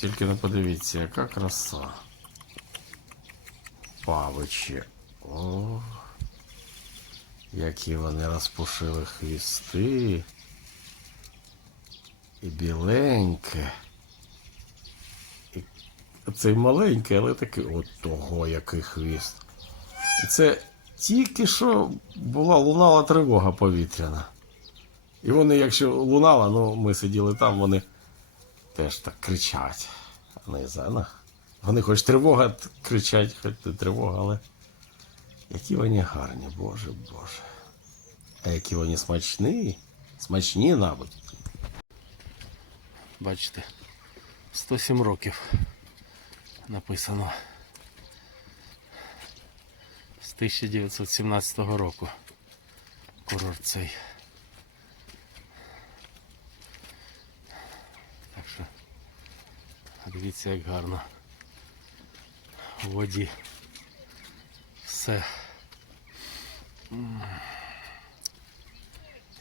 Тільки не подивіться, яка краса. Павичі. О, які вони розпушили хвісти. І біленьке. І цей маленький, але такий от того, який хвіст. І це тільки що була лунала тривога повітряна. І вони, якщо лунала, ну ми сиділи там, вони теж так кричать. А не за ну, Вони хоч тривога кричать, хоч не тривога, але які вони гарні, боже, боже. А які вони смачні, смачні, мабуть. Бачите, 107 років написано. З 1917 року. Курорт цей. Так що дивіться, як гарно у воді. Все.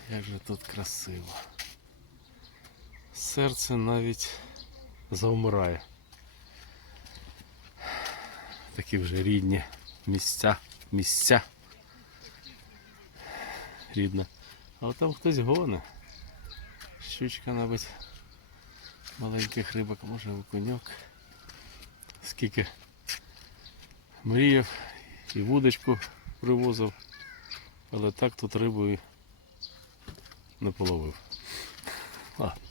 Як же тут красиво. Серце навіть завмирає. Такі вже рідні місця, місця. Рідна. А от там хтось гоне. Щучка, мабуть, маленьких рибок, може окуньок. Скільки мріяв і вудочку привозив, але так тут рибу і не половив. Ладно.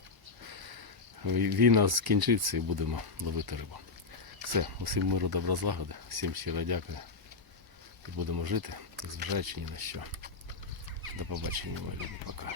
Війна скінчиться і будемо ловити рибу. Все, усім миру, добра злагоди, всім щиро дякую. І будемо жити, зважаючи ні на що. До побачення, мої любі, пока.